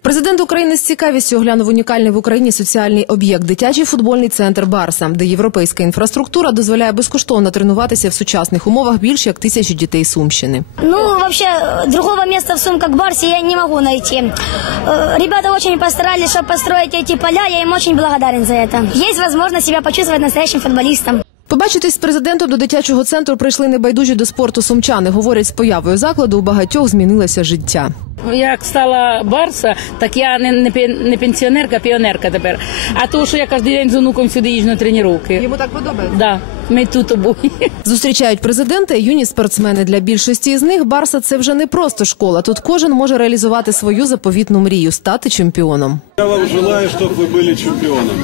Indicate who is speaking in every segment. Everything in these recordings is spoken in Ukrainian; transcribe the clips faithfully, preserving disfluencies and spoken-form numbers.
Speaker 1: Президент України з цікавістю оглянув унікальний в Україні соціальний об'єкт – дитячий футбольний центр «Барса», де європейська інфраструктура дозволяє безкоштовно тренуватися в сучасних умовах більш як тисячі дітей Сумщини.
Speaker 2: Ну, вообще, другого места в Сум, как в «Барсе», я не могу найти. Ребята очень постарались, чтобы построить эти поля, я им очень благодарен за это. Есть возможность себя почувствовать настоящим футболистом.
Speaker 1: Побачитись з президентом до дитячого центру прийшли небайдужі до спорту сумчани. Говорять, з появою закладу у багатьох змінилося життя.
Speaker 3: Як стала «Барса», так я не, не, не пенсіонерка, а піонерка тепер. А то, що я кожен день з онуком сюди їжджу на тренування.
Speaker 1: Йому так подобається?
Speaker 3: Так, да, ми тут обоє.
Speaker 1: Зустрічають президента і юні спортсмени. Для більшості з них «Барса» – це вже не просто школа. Тут кожен може реалізувати свою заповітну мрію – стати чемпіоном.
Speaker 4: Я вам бажаю, щоб ви були чемпіонами.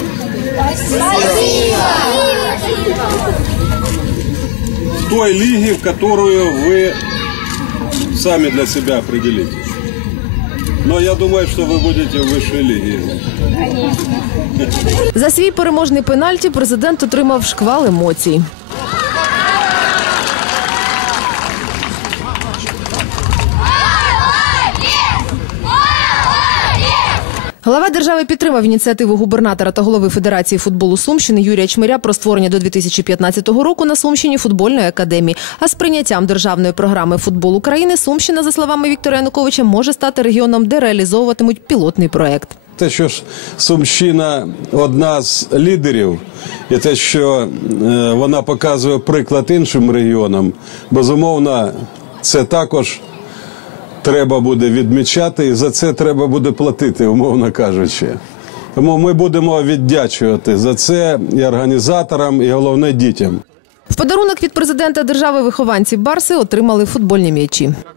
Speaker 4: В той лиге, в которую вы сами для себя определите. Но я думаю, что вы будете в высшей лиге.
Speaker 1: За свій переможний пенальті президент отримав шквал емоцій. Глава держави підтримав ініціативу губернатора та голови Федерації футболу Сумщини Юрія Чмиря про створення до дві тисячі п'ятнадцятого року на Сумщині футбольної академії. А з прийняттям державної програми «Футбол України» Сумщина, за словами Віктора Януковича, може стати регіоном, де реалізовуватимуть пілотний проект.
Speaker 4: Те, що ж Сумщина одна з лідерів, і те, що вона показує приклад іншим регіонам, безумовно, це також треба буде відмічати, і за це треба буде платити, умовно кажучи. Тому ми будемо віддячувати за це і організаторам, і головне дітям.
Speaker 1: В подарунок від президента держави вихованці «Барси» отримали футбольні м'ячі.